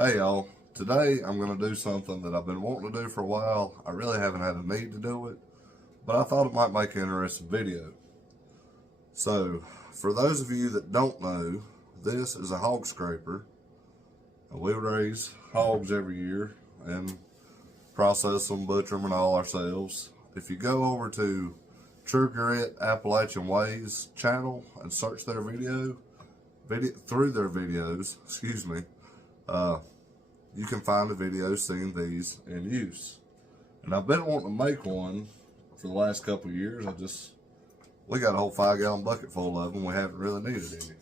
Hey y'all, today I'm going to do something that I've been wanting to do for a while. I really haven't had a need to do it, but I thought it might make an interesting video. So, for those of you that don't know, this is a hog scraper. And we raise hogs every year and process them, butcher them, and all ourselves. If you go over to True Grit Appalachian Ways channel and search their video through their videos, you can find a video seeing these in use. And I've been wanting to make one for the last couple of years. We got a whole 5-gallon bucket full of them. We haven't really needed any.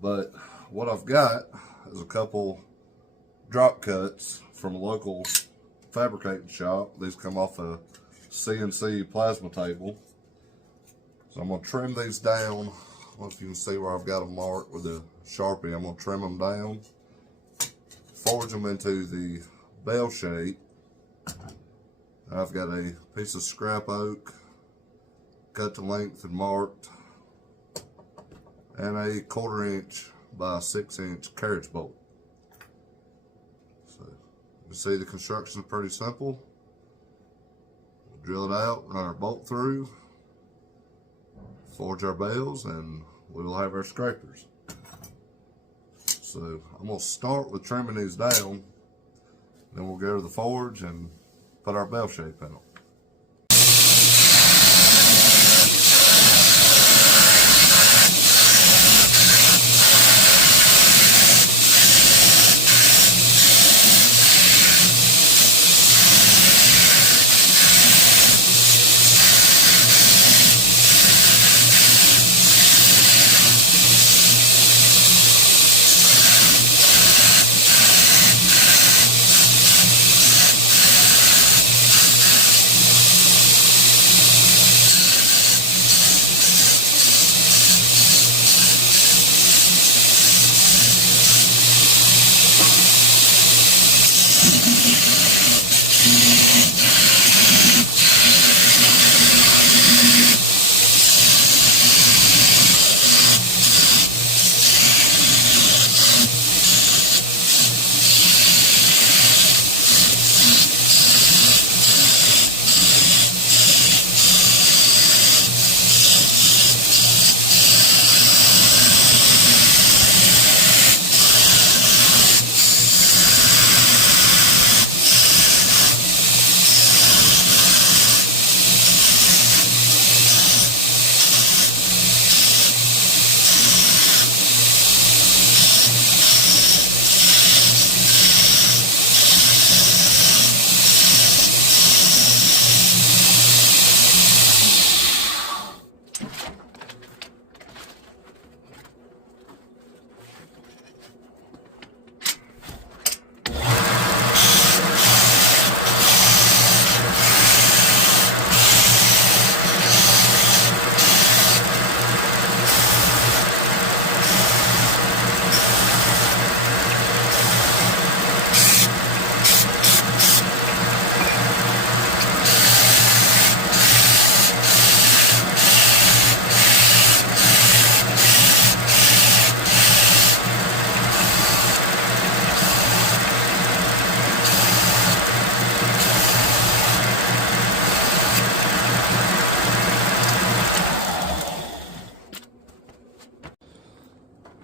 But what I've got is a couple drop cuts from a local fabricating shop. These come off a CNC plasma table. So I'm gonna trim these down. I don't know if you can see where I've got them marked with a Sharpie. I'm gonna trim them down, forge them into the bell shape. I've got a piece of scrap oak, cut to length and marked, and a 1/4 inch by 6 inch carriage bolt. So you see the construction is pretty simple. We'll drill it out, run our bolt through, forge our bells, and we will have our scrapers. So I'm going to start with trimming these down, then we'll go to the forge and put our bell shape in them.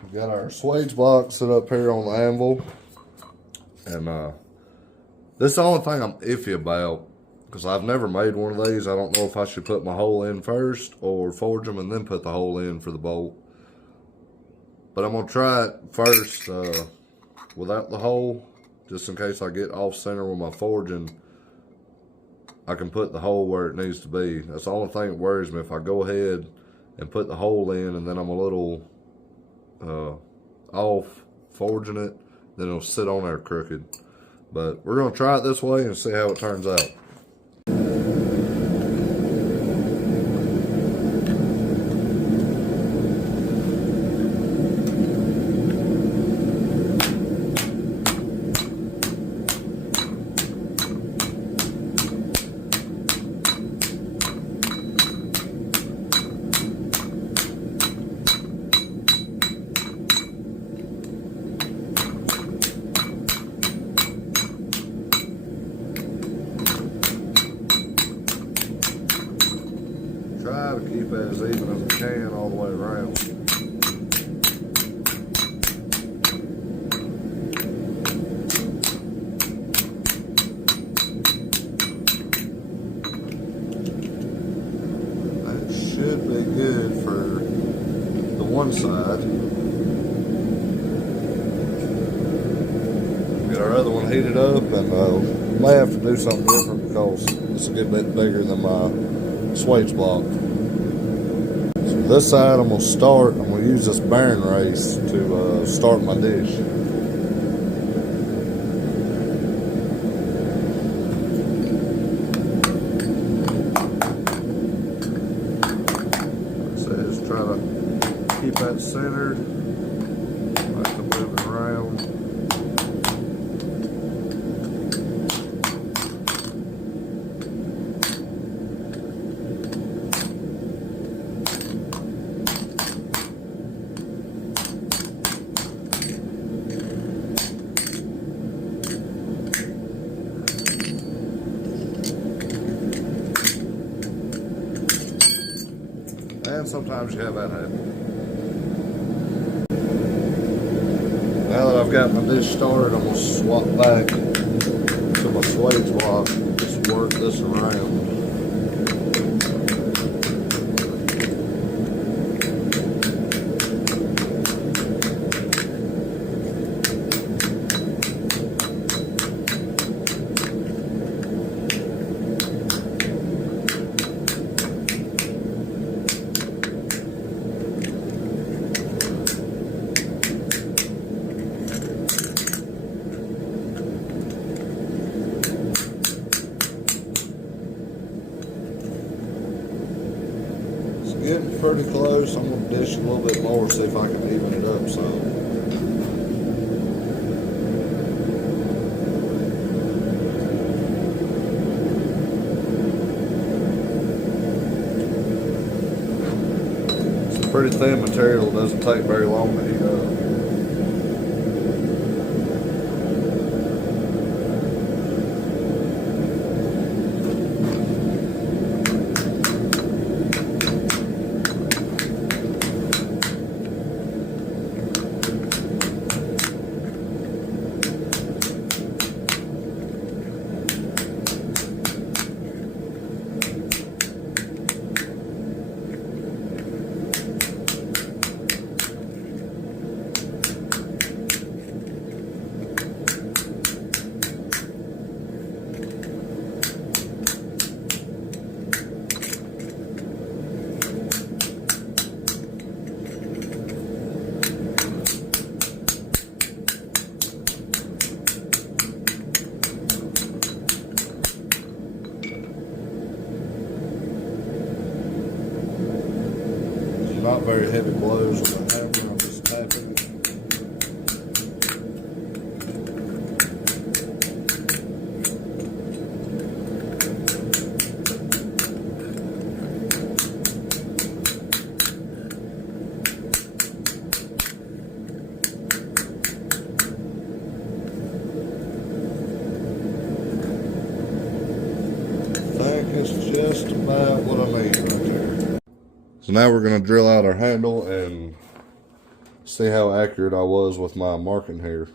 We've got our swage block set up here on the anvil, and this is the only thing I'm iffy about, because I've never made one of these. I don't know if I should put my hole in first or forge them and then put the hole in for the bolt. But I'm going to try it first without the hole, just in case I get off center with my forging. I can put the hole where it needs to be. That's the only thing that worries me. If I go ahead and put the hole in and then I'm a little off forging it, then it'll sit on there crooked. But we're going to try it this way and see how it turns out. can all the way around. That should be good for the one side. Get our other one heated up, and may have to do something different because it's a good bit bigger than my swage block. So this side I'm going to use this bearing race to start my dish. So just try to keep that centered, like to move it around. And sometimes you have that happen. Now that I've got my dish started, I'm going to swap back to my swage block. Just work this around. Getting pretty close. I'm going to dish a little bit more, see if I can even it up some. It's a pretty thin material. It doesn't take very long to heat up. Not very heavy blows with the hammer, I'm just tapping it. I think it's just about what I need right there. So now we're going to drill out our handle and see how accurate I was with my marking here.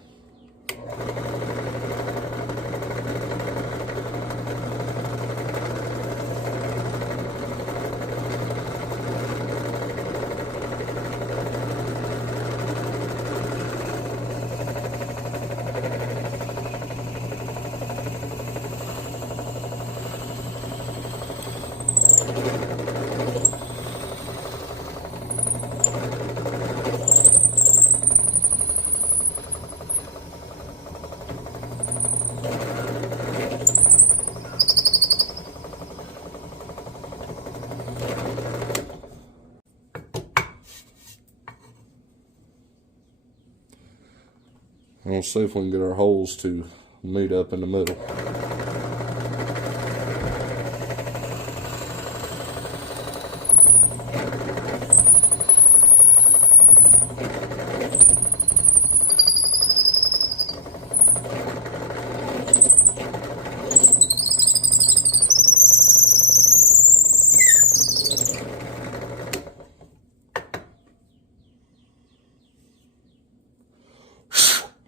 And we'll see if we can get our holes to meet up in the middle.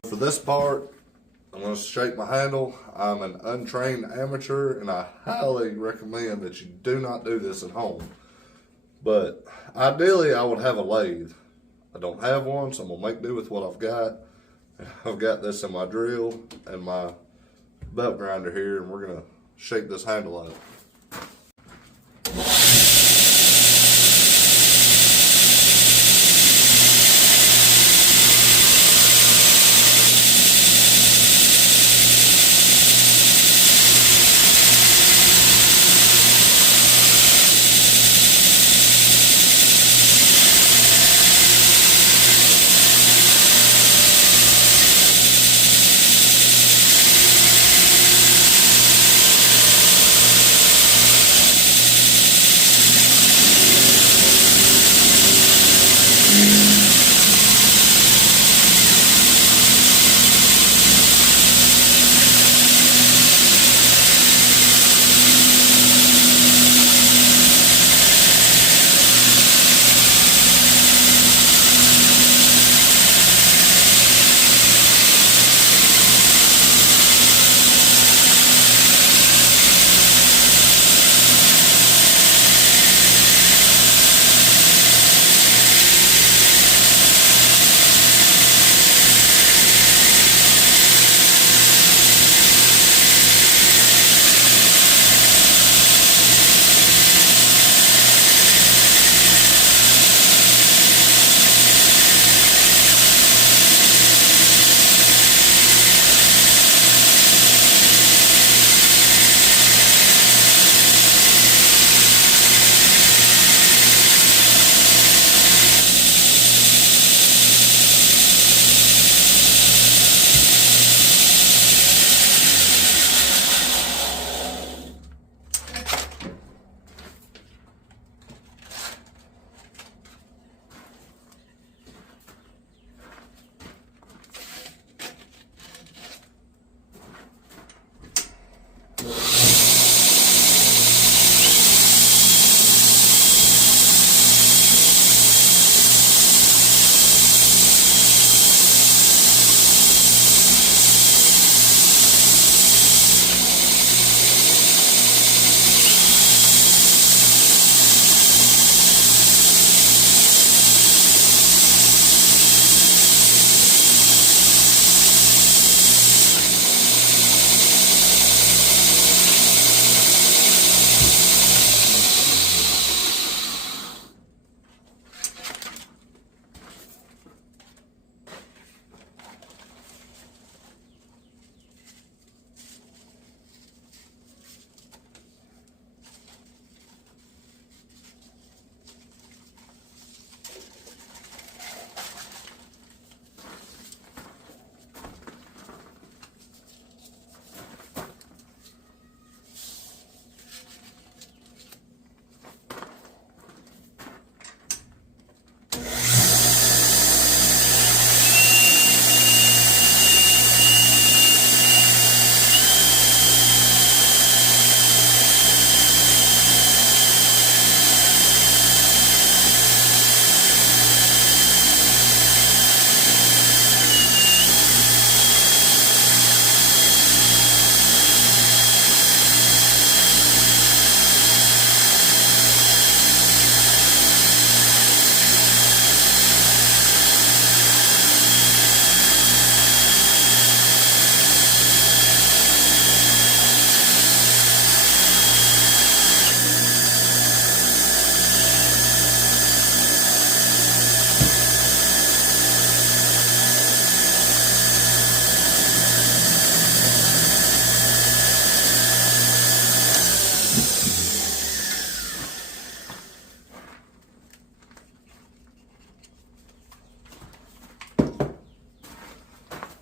For this part, I'm going to shape my handle. I'm an untrained amateur, and I highly recommend that you do not do this at home. But ideally, I would have a lathe. I don't have one, so I'm going to make do with what I've got. I've got this in my drill and my belt grinder here, and we're going to shape this handle up.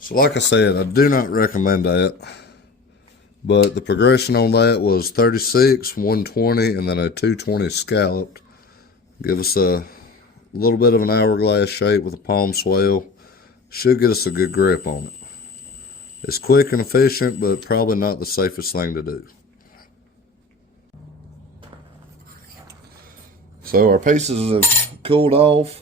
So like I said, I do not recommend that. But the progression on that was 36, 120, and then a 220 scalloped. Give us a little bit of an hourglass shape with a palm swell. Should get us a good grip on it. It's quick and efficient, but probably not the safest thing to do. So our pieces have cooled off.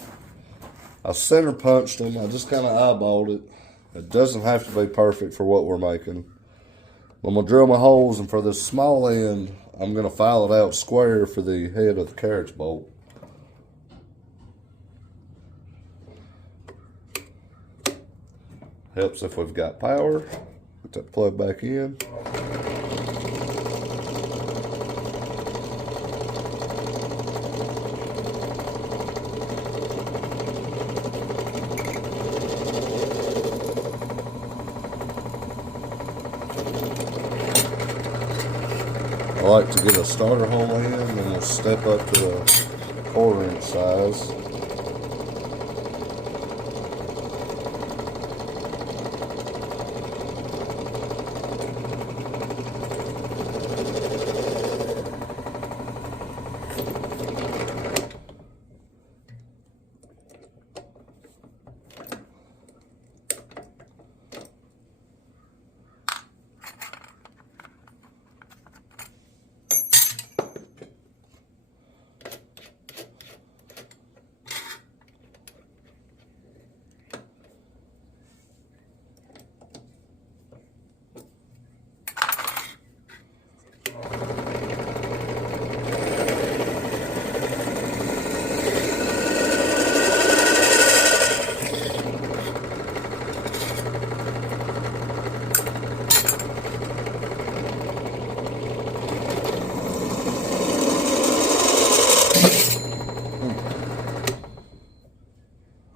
I center punched them. I just kind of eyeballed it. It doesn't have to be perfect for what we're making. I'm going to drill my holes, and for this small end, I'm going to file it out square for the head of the carriage bolt. Helps if we've got power. Put that plug back in. I like to get a starter hole in, and then we'll step up to a 1/4 inch size.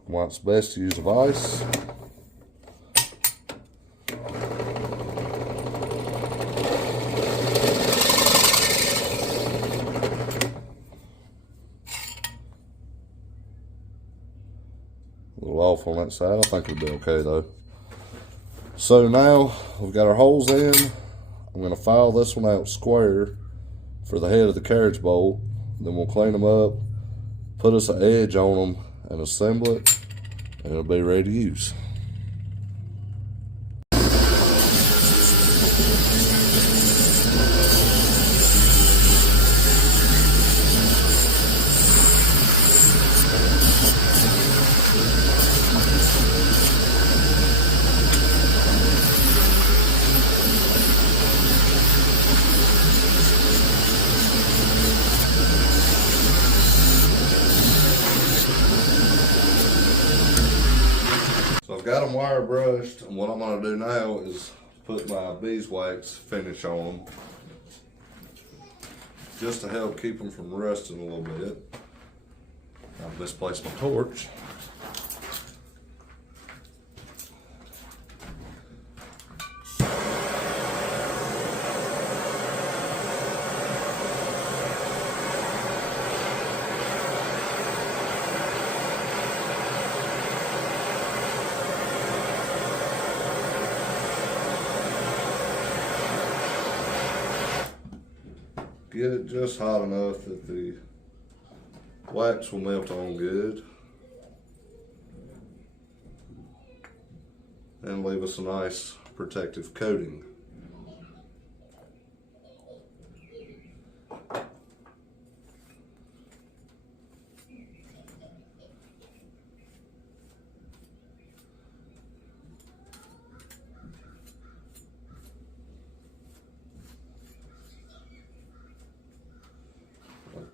Why it's best to use a vise. A little off on that side. I think it'll be okay though. So now we've got our holes in. I'm going to file this one out square for the head of the carriage bolt. Then we'll clean them up, put us an edge on them, and assemble it, and it'll be ready to use. So I've got them wire brushed, and what I'm going to do now is put my beeswax finish on them, just to help keep them from rusting a little bit. I've misplaced my torch. Get it just hot enough that the wax will melt on good and leave us a nice protective coating.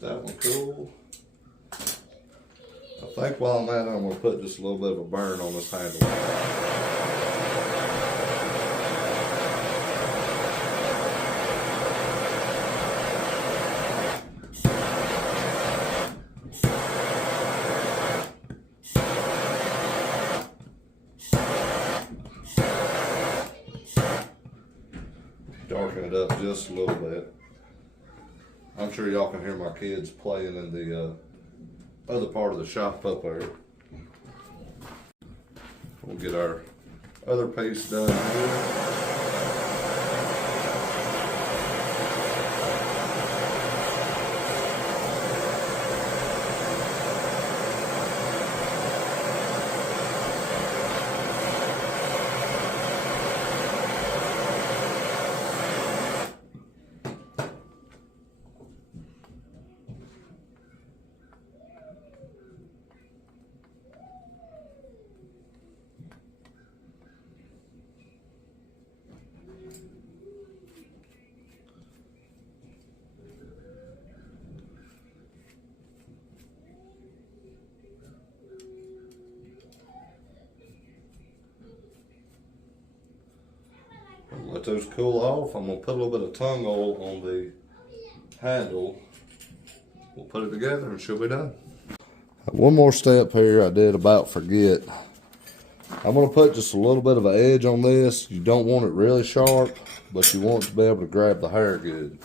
That one cool. I think while I'm at it, I'm going to put just a little bit of a burn on this handle. Darken it up just a little bit. I'm sure y'all can hear my kids playing in the other part of the shop up there. We'll get our other piece done here. let those cool off. I'm gonna put a little bit of tung oil on the handle. We'll put it together and she'll be done. One more step here I did about forget. I'm gonna put just a little bit of an edge on this. You don't want it really sharp, but you want it to be able to grab the hair good.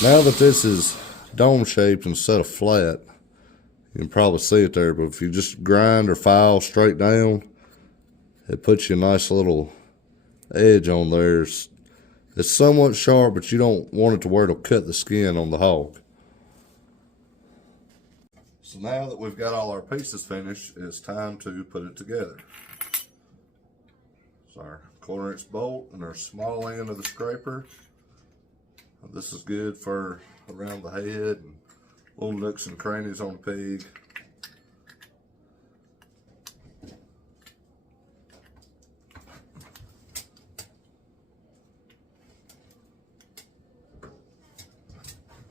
Now that this is dome shaped instead of flat, you can probably see it there, but if you just grind or file straight down, it puts you a nice little edge on there. It's somewhat sharp, but you don't want it to where it'll cut the skin on the hog. So now that we've got all our pieces finished, it's time to put it together. So our 1/4" bolt and our small end of the scraper. This is good for around the head and little nooks and crannies on the pig.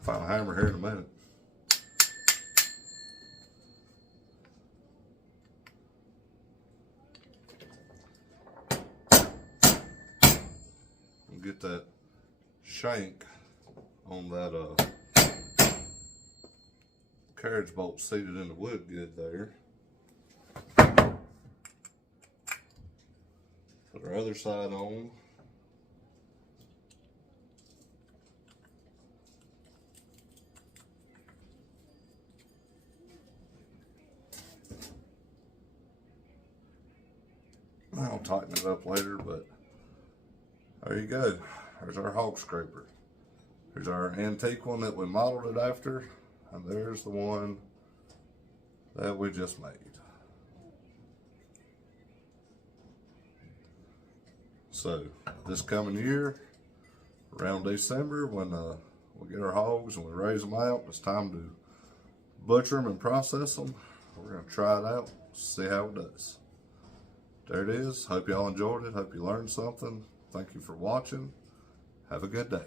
Find a hammer here in a minute. We'll get that shank on that carriage bolt seated in the wood good there. Put our other side on. I'll tighten it up later, but there you go. There's our hog scraper. There's our antique one that we modeled it after, and there's the one that we just made. So this coming year, around December, when we get our hogs and we raise them out, it's time to butcher them and process them. We're going to try it out, see how it does. There it is. Hope y'all enjoyed it. Hope you learned something. Thank you for watching. Have a good day.